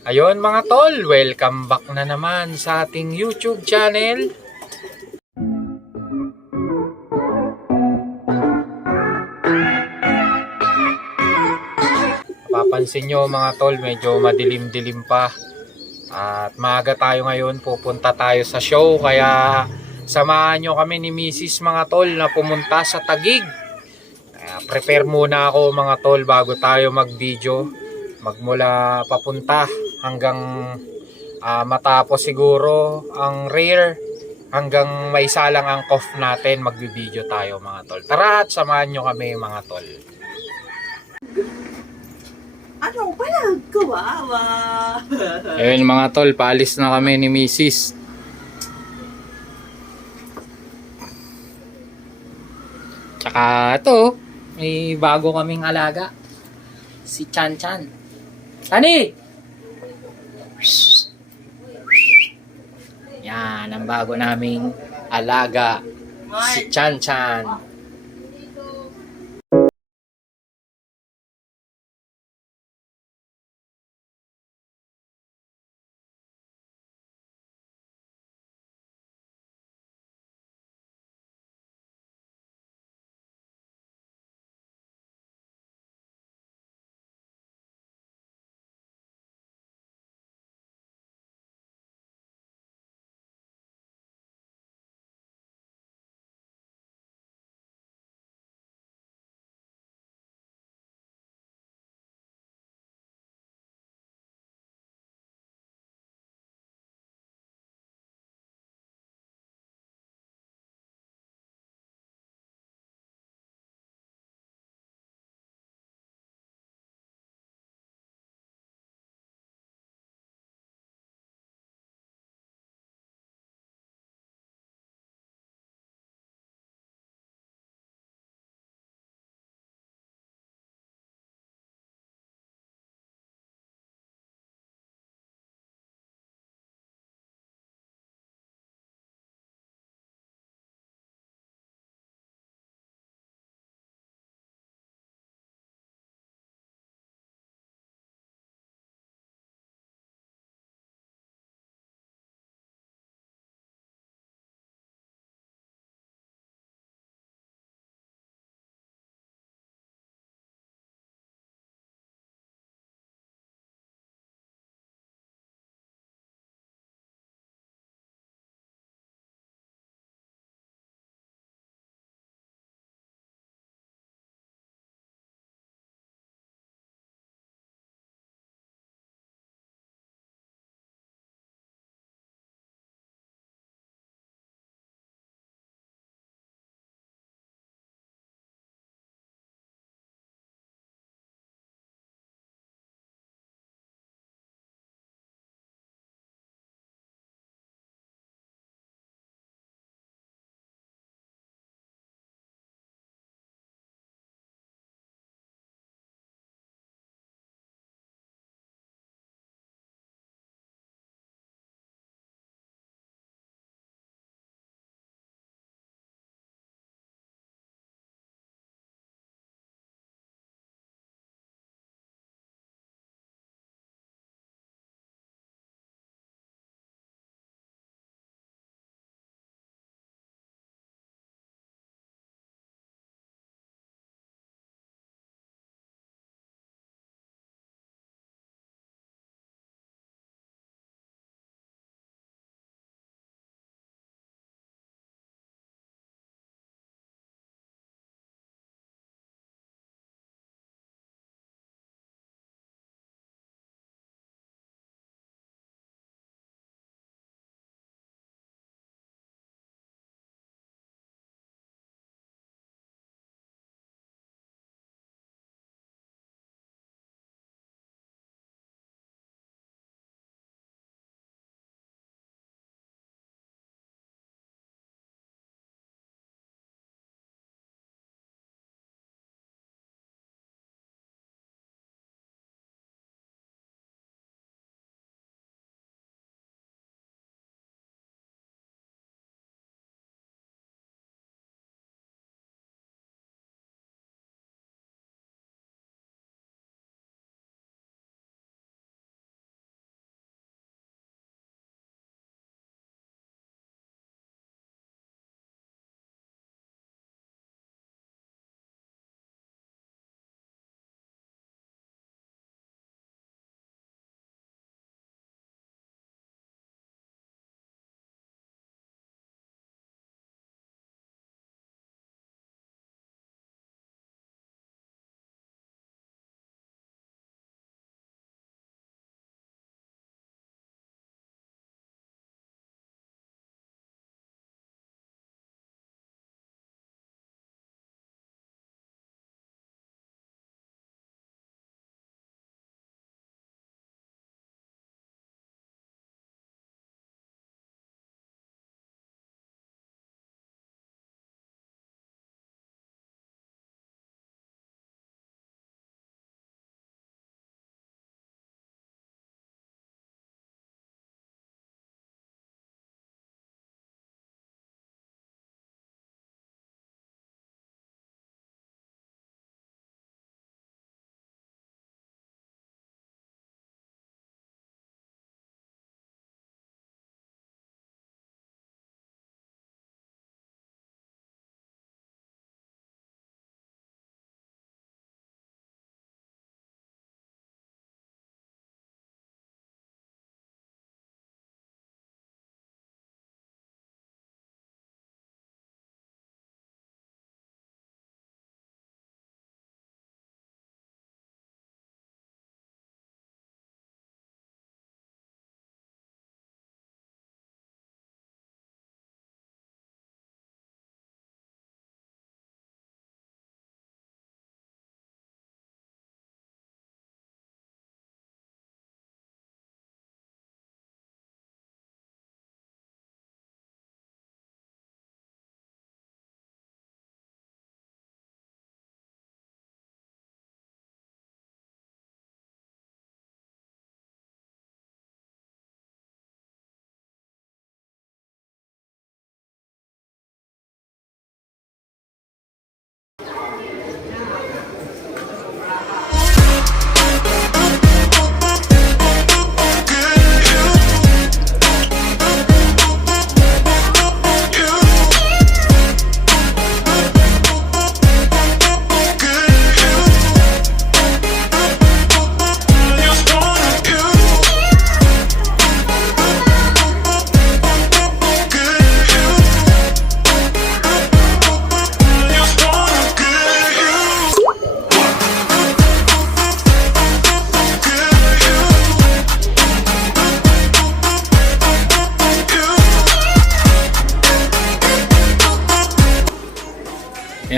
Ayun mga tol, welcome back na naman sa ating YouTube channel. Papansin nyo mga tol, medyo madilim-dilim pa. At maaga tayo ngayon, pupunta tayo sa show. Kaya samahan nyo kami ni Mrs. mga tol na pumunta sa Taguig. Prepare muna ako mga tol bago tayo mag-video. Magmula papunta hanggang matapos siguro ang rear hanggang maisalang ang off natin, magbibideo tayo mga tol. Tara at samahan nyo kami mga tol. Ano pala? Kawawa. Ayun mga tol, paalis na kami ni Mrs. Tsaka ito, may bago kaming alaga. Si Chan Chan. Tani! Yan, ang bago naming alaga. Si Chan Chan.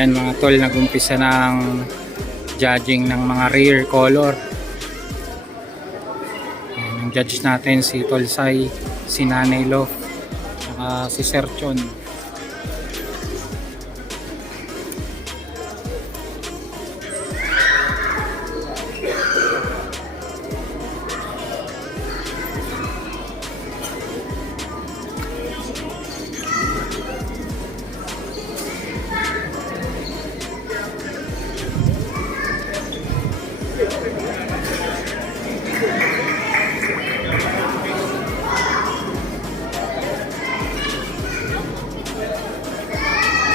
Ayan mga tol, nagumpisa ng judging ng mga rare color. Ayan, yung judge natin si Tol Sai, si Nanay Lo, saka si Sir Chon.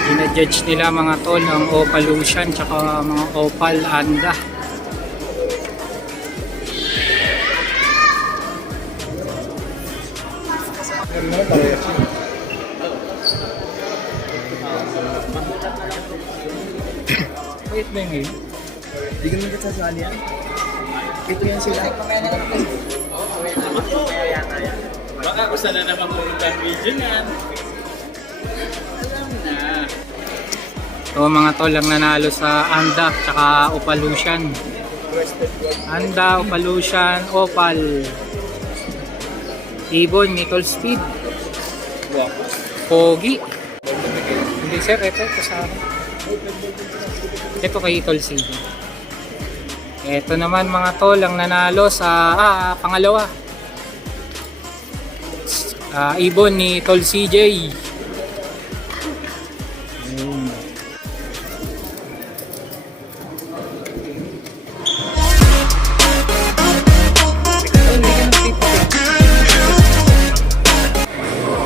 Ina-judge nila mga tol ang Opal Ocean tsaka mga Opal Anda. Wait ba yun? Hindi ka naman kasasali yan. Ito yan sila. Baka kung saan na naman pumunta ang video niyan. Alam na. So mga tol ang nanalo sa Anda tsaka Opal Ocean. Anda, Opal Ocean, Opal. Ibon, Nickel Speed. Pogi. Hindi sir, ito kasama. Ito kay Tol CJ. Ito naman mga tol ang nanalo sa pangalawa. Ibon ni Tol CJ.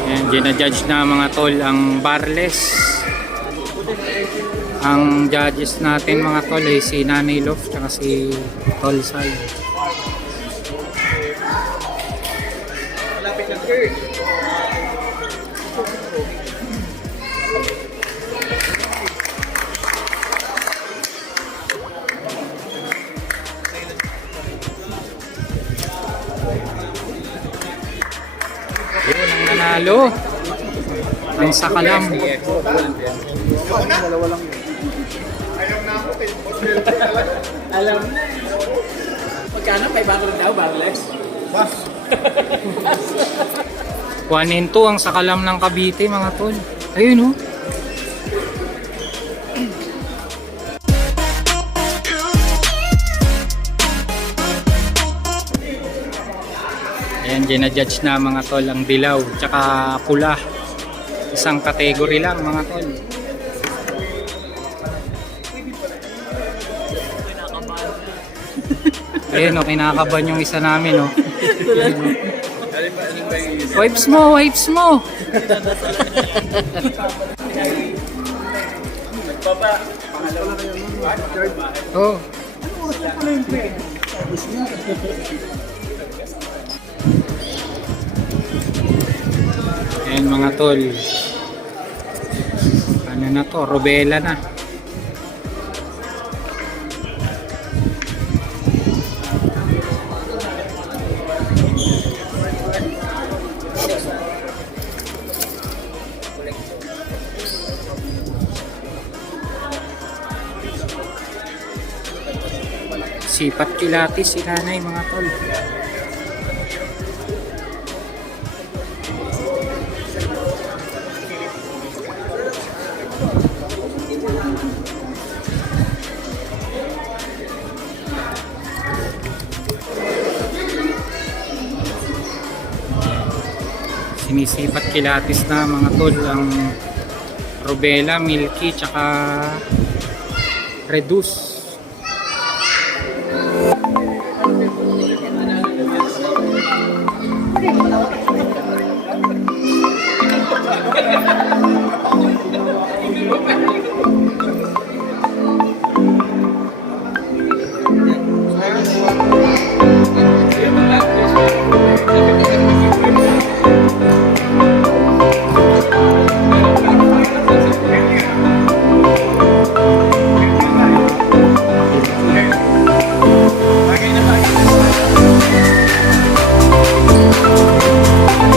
Ayan, gina-judge na mga tol ang barless. Ang judges natin mga tol ay si Nanay Lof tsaka si Tol Sai. Malapit na third. Yun ang nanalo. Ang sakalam. Alam na. Magkano? 500 daw, barless? 1 and 2 ang sakalam ng Cavite mga tol. Ayun oh. Ayan, gina-judge na mga tol ang dilaw tsaka pula. Isang category lang mga tol. Ayun o, kinakabahan yung isa namin o. Wipes mo, wipes mo! Baba. Oh. Ayan mga tol. Ano na to? Rubella na. Sipat kilatis si nanay mga tol. Sinisipat kilatis na mga tol ang Rubella, Milky, tsaka Reduce.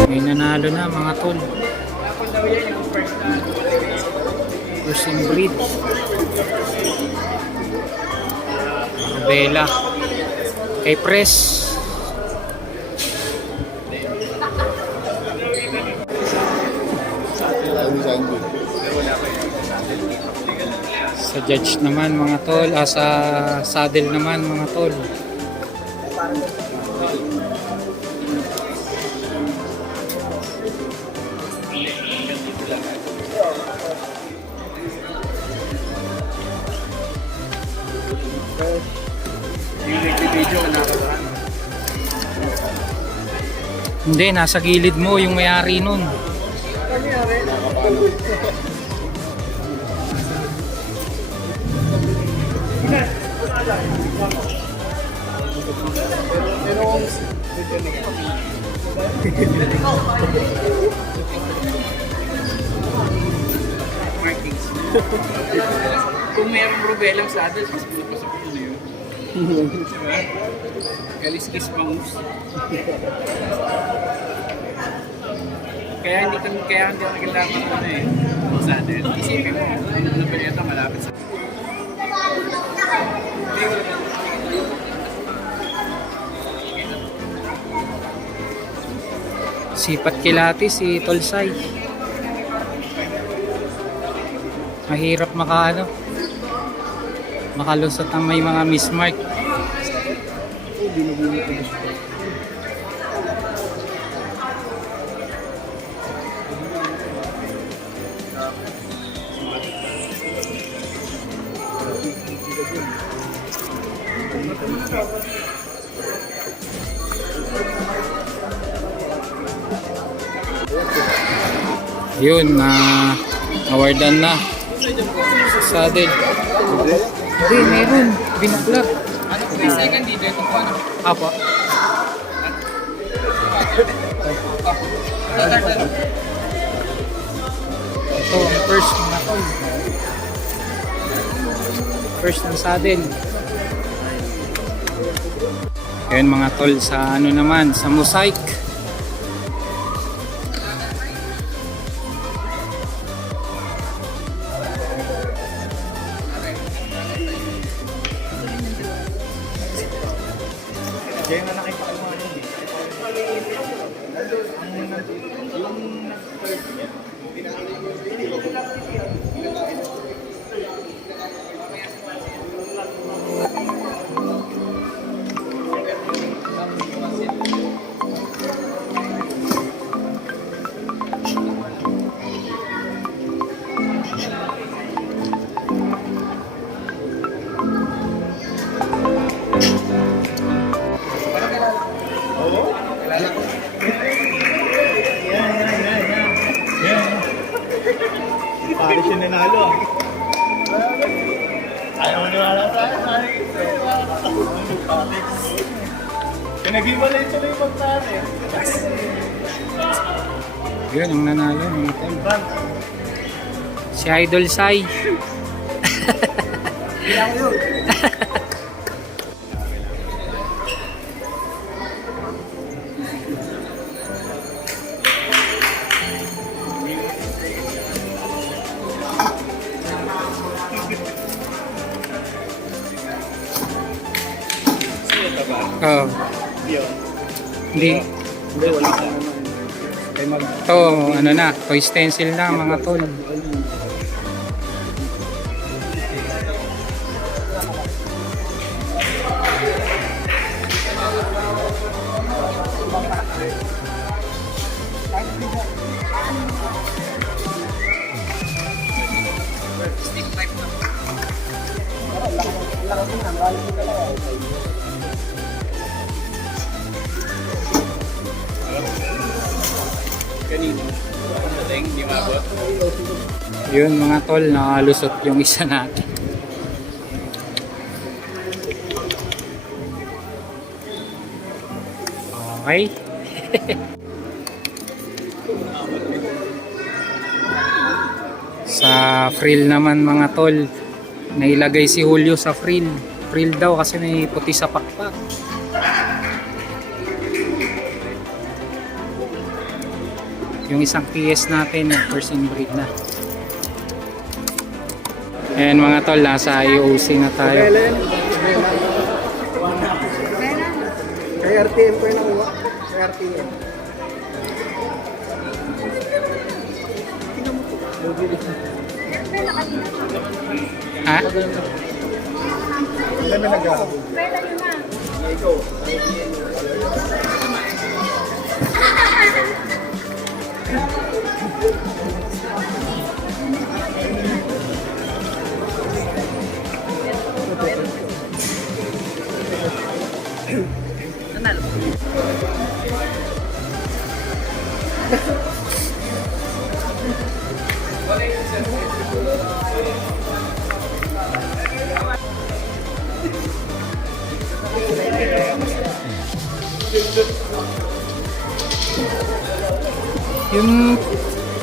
May nanalo na mga tol. First in breed. Bella. Kay Press. Sa Judge naman mga tol, sa Saddle naman mga tol. Yung video na nakasarap. Hindi, nasa gilid mo yung may-ari nun. Ano yari? Markings. Kung mayroong rubelang saddles, mas pasok ko na yun. Diba? Kaliskis pangus. Kaya hindi ako nagalaman ko na eh. Saddle. Isipin mo, ano ba nito malapit sa... Sipat kilati si Tolsay. Mahirap makalusot ang may mga mismark. Yun, awardan na. Saddle. Hindi, meron. Binuklat. Ano po yung second dito? Ito po ano? Apo. Ito, ang first mga tol. First ng saddle. Yun mga tol, sa ano naman, sa Mosaic. Kaya nga nakita ko mga yun. Pari siya nanalo ah. Ayaw mo niwala tayo. Pinag-iwalay tuloy yung pagtari. Yun, ang nanalo mga tol. Si Idol Sai. Oh, Yun. hindi. Hindi, wala ka naman. Kaya mag... Ito, ano na, toy stencil na mga tol. Kanino? Dating, di mabot. Yun mga tol, nakalusot yung isa natin. Okay. Sa frill naman mga tol, nailagay si Julio sa frill. Frill daw kasi may puti sa pakpak. Yung isang PS natin, first in breed na. Ayan mga tol, nasa IOC na tayo. Kay RTM ko yung nakuha. Kay RTM. Ha? Ang ganda nag-aabot.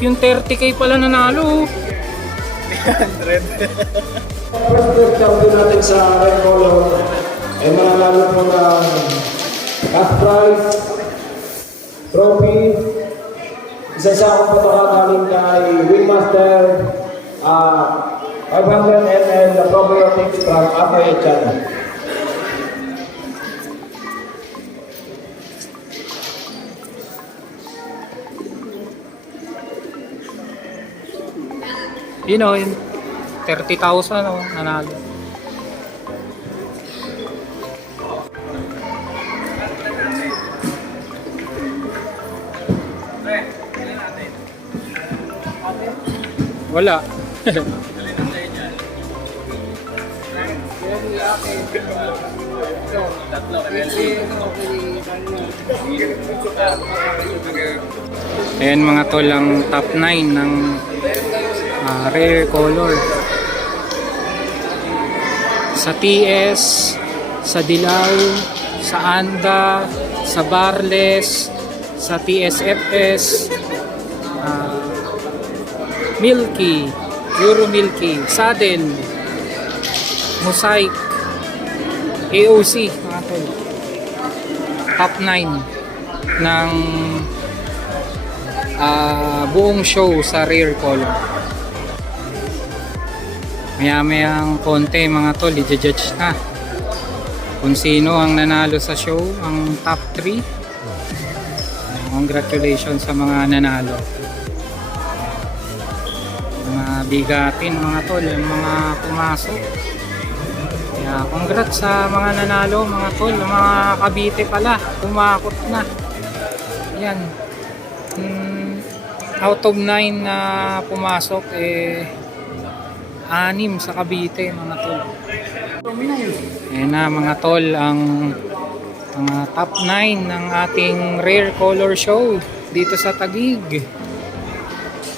Yung 30k pala nanalo. First champion natin sa Red Color ay mananalo po ng cash prize, trophy, isa-isang pataka galing kay Wingmaster, 500 ml na probiotics from Apoy Channel. You know, yung 30,000 nanalo. Wala. Ayan mga tol, ang top 9 ng rare color. Sa TS, sa Dilaw, sa Anda, sa Barles, sa TSFS, Milky, Euro Milky, Saddle, Mosaic, AOC, mga tol. Top 9 ng buong show sa rare color. Maya-mayang konti mga tol, i-judge na kung sino ang nanalo sa show, ang top 3. Congratulations sa mga nanalo. Mga bigatin mga tol, yung mga pumasok. Kaya congrats sa mga nanalo mga tol, mga Cavite pala, pumakot na. Yan. Out of 9 na pumasok, 6 sa Cavite mga tol. Ayan na mga tol, ang mga top 9 ng ating rare color show dito sa Taguig.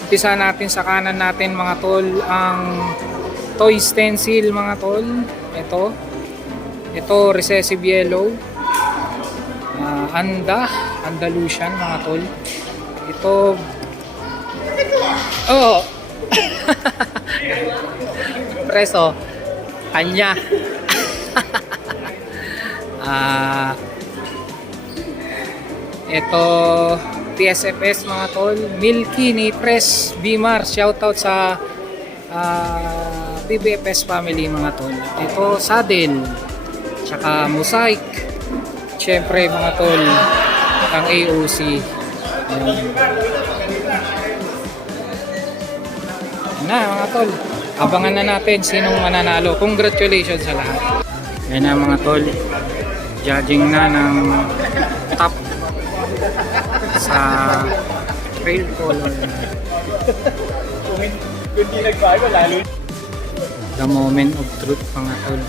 Umpisa natin sa kanan natin mga tol, ang toy stencil mga tol. Ito recessive yellow, Andalusian mga tol. Ito preso kanya. Ito TSFS mga tol, Milky ni Press Bimar, shoutout sa PBFS family mga tol. Ito Saddle, tsaka Mosaic, syempre mga tol, ang AOC. Na mga tol, abangan na natin sinong mananalo. Congratulations sa lahat. Yan na mga tol, judging na ng top sa rare color. Kung hindi nagbago, lalo. The moment of truth mga tol.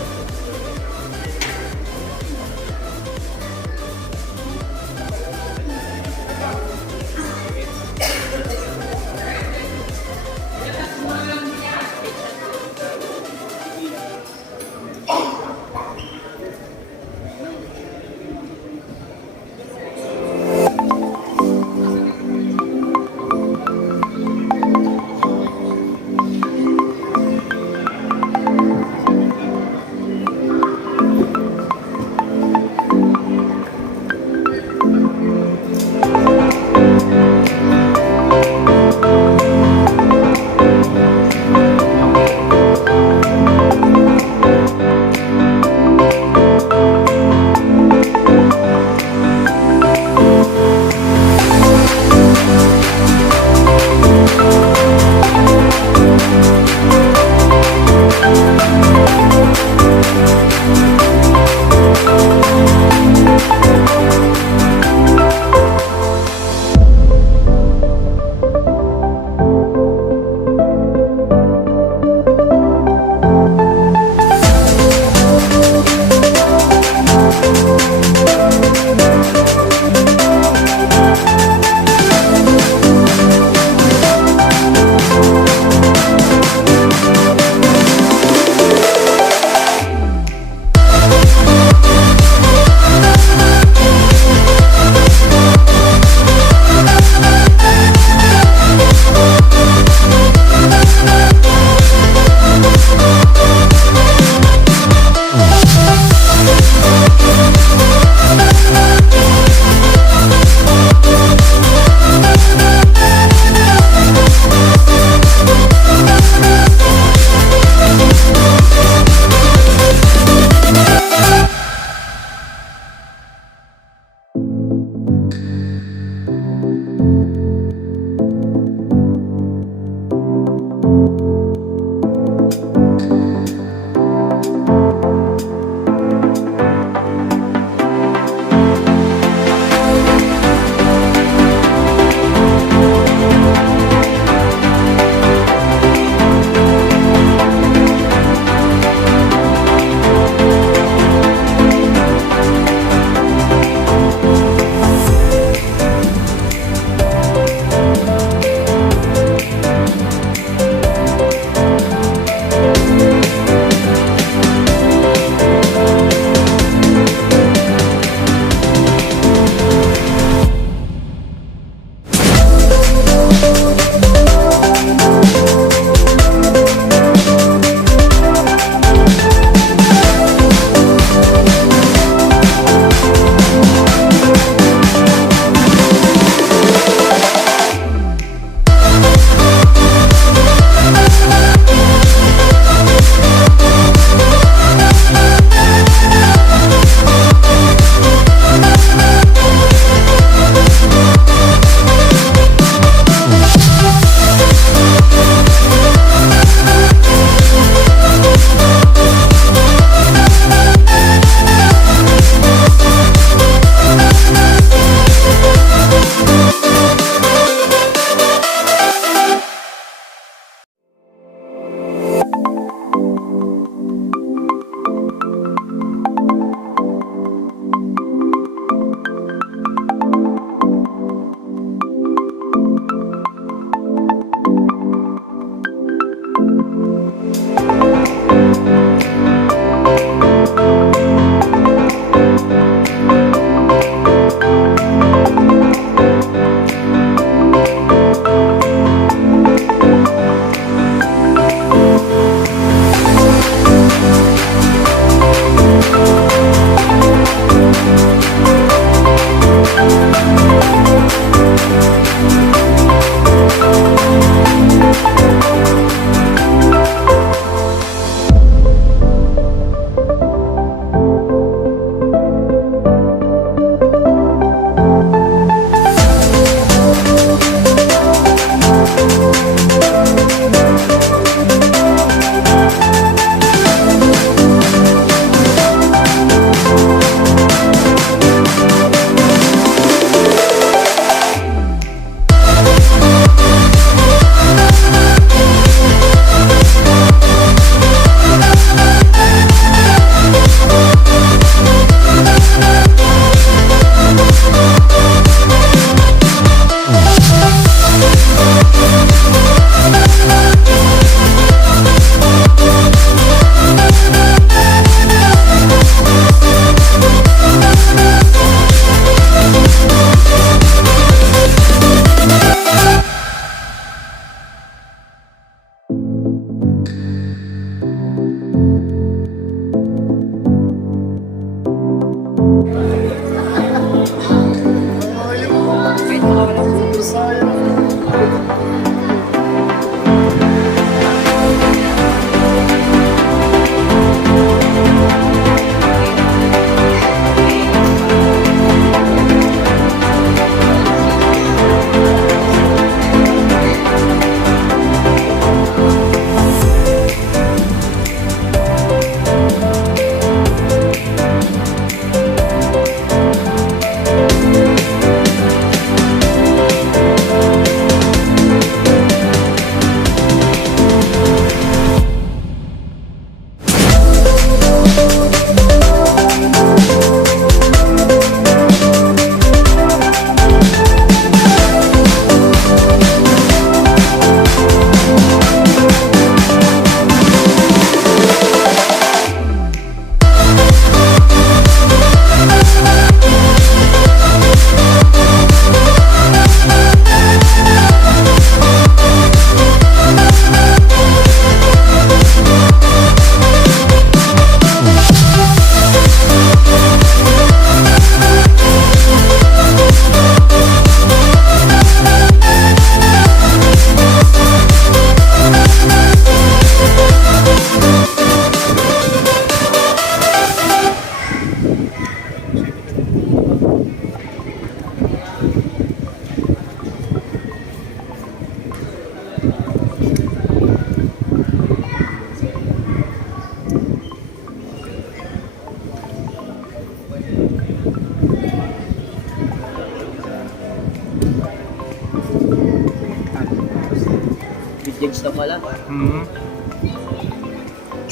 minutes na pala.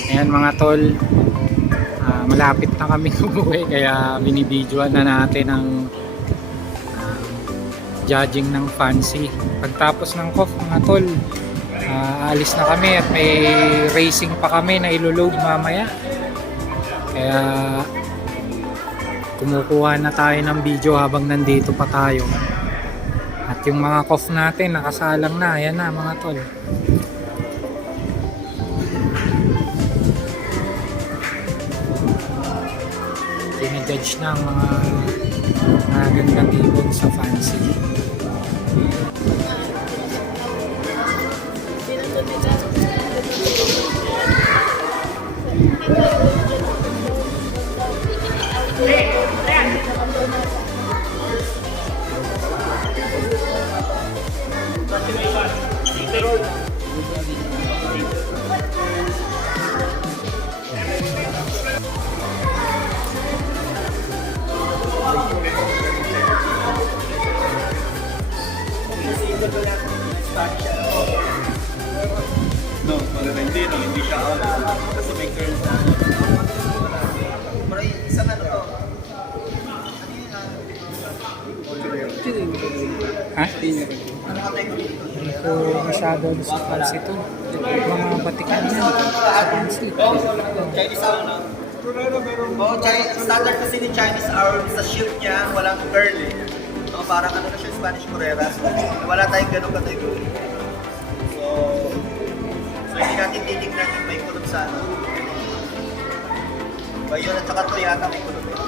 Ayan mga tol, malapit na kami umuwi kaya binibidyoan na natin ang judging ng fancy. Pagtapos ng COF mga tol, alis na kami at may racing pa kami na iloload mamaya. Kaya kumukuha na tayo ng video habang nandito pa tayo. At yung mga COF natin nakasalang na. Ayan na mga tol. Pinijudge na ang mga gandang ibon sa fancy. No, maganda hindi siya out. Kasi may curls na. Pero isang ano to. Ha? Hindi ko masyado sa fancy to. Mga batikan yan sa fancy. Chinese hour na. Oh, standard kasi ni Chinese hour sa shield niya, walang curl eh. No, parang ano na siya, Spanish Carrera. Wala tayong ganong category. So hindi natin titignan yung may kulot sa ano. Bayon at saka to yata may kulot eh.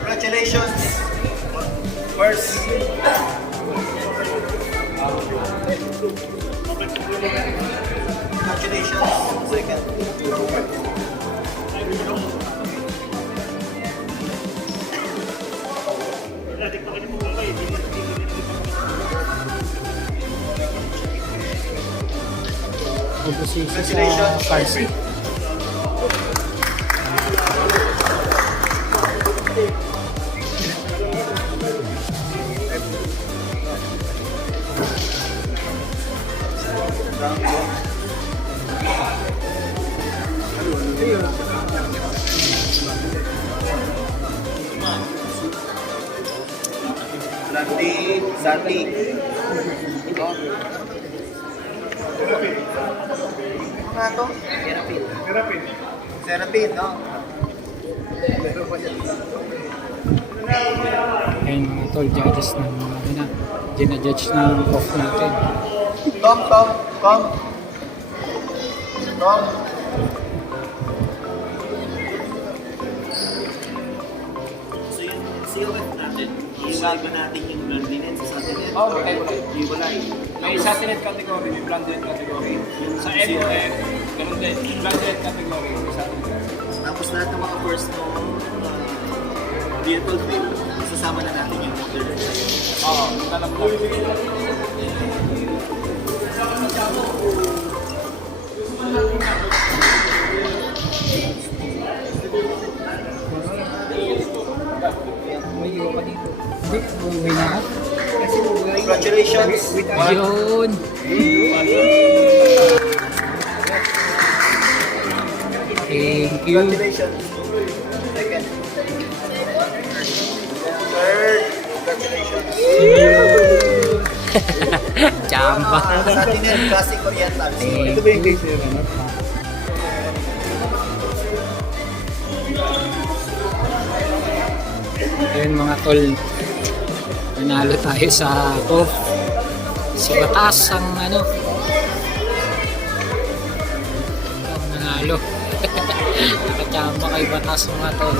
Congratulations! First! Congratulations! Second! Pag-usisi sa fancy. Santi. Ano to? Serapin, no? Ayun mga tol, judges ng gina-judge ng COF natin. Tom. So yung COF natin, iiba natin yung blondinate sa satellite. Oo, wala. Iwalay. May satellite category, may blended category. Sa MOF, ganun din. Yung blended category, may satellite. Tapos lahat ng mga first no vehicle field, isasama na natin yung motor. Oo, yung alam lang. Hindi, uwi na ako. Congratulations! Yun! Thank you. Congratulations! Second. Third. Congratulations! Chamba. Sa atin yan, Classic Oriental. Thank Ito ba yung case nila, no? Ayun mga tol, nanalo tayo sa COF. Si Batas ang ano, ang nanalo. Nakachamba kay Batas mga tol.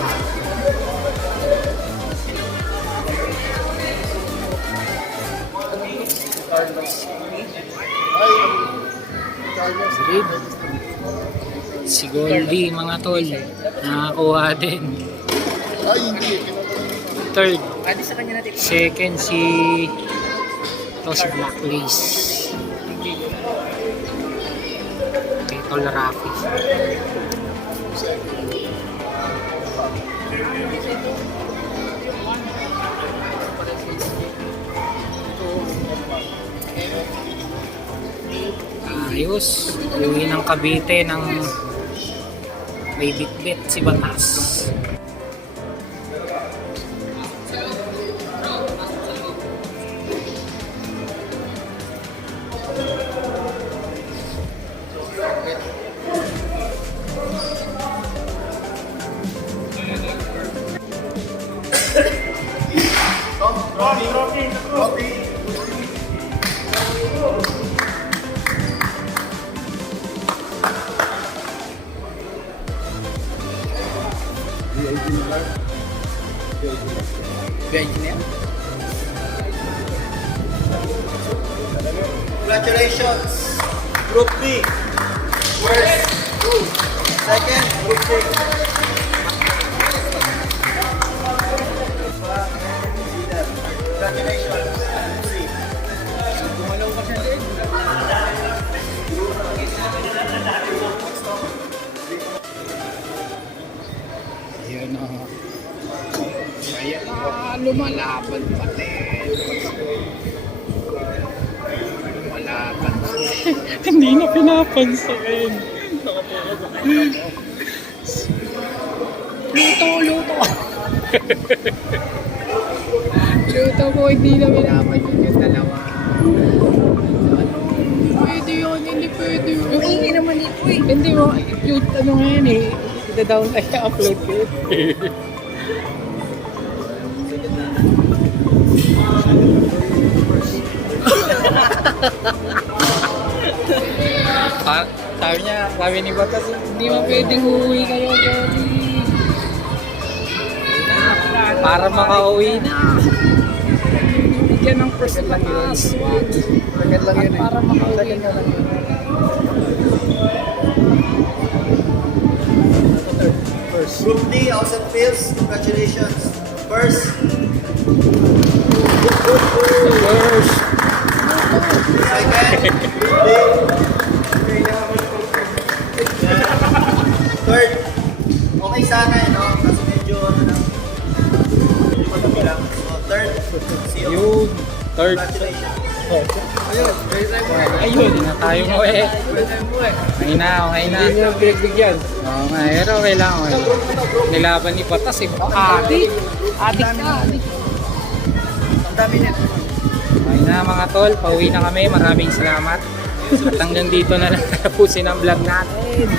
Si Goldie mga tol, nakakuha din. Third. Second si Ito si Blacklist. Kay Tol Rafi. Ayos. Uwi ng Cavite ng may bitbit si Batas. Congratulations! Group B. First. Second, Group C. Congratulations. Group C. Ayan o. Ayan na, lumalaban pati. Lumalaban pati. Hindi na pinapansin. Luto. Luto po, hindi na pinapansin yung dalawa. Pwede yun, hindi pwede yun. Hindi naman ito eh. Hindi mo, yung ano nga yan eh. Ida-down ay upload ko yun. sabi ni Batas, hindi mo pwedeng uuwi kayo, Johnny. Para makauwi na. Bigyan ng first class. Second lang yun eh. Para makauwi na. Group D, Austin Fields. Congratulations. First. First. Second. Group D. Third. Okay sana eh, no? Kasi medyo ano lang. Medyo madami lang. So, third. See you. Yun. Third. Congratulations. Ayun, hindi na tayo mo eh. Okay na. Hindi nyo pinagbigyan. Oo nga, pero okay lang. Okay. Nilaban ni Batas eh. Adik ka. Ang dami niya. Okay na mga tol, pauwi na kami. Maraming salamat. At hanggang dito na lang tapusin ang vlog natin.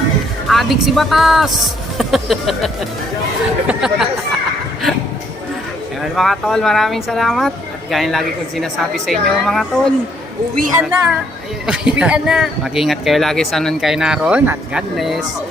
Adik si Batas! Ayan mga tol, maraming salamat. At gaya lagi kong sinasabi sa inyo mga tol. Uwian na. Mag-ingat kayo lagi sa nun kayo naroon at God bless.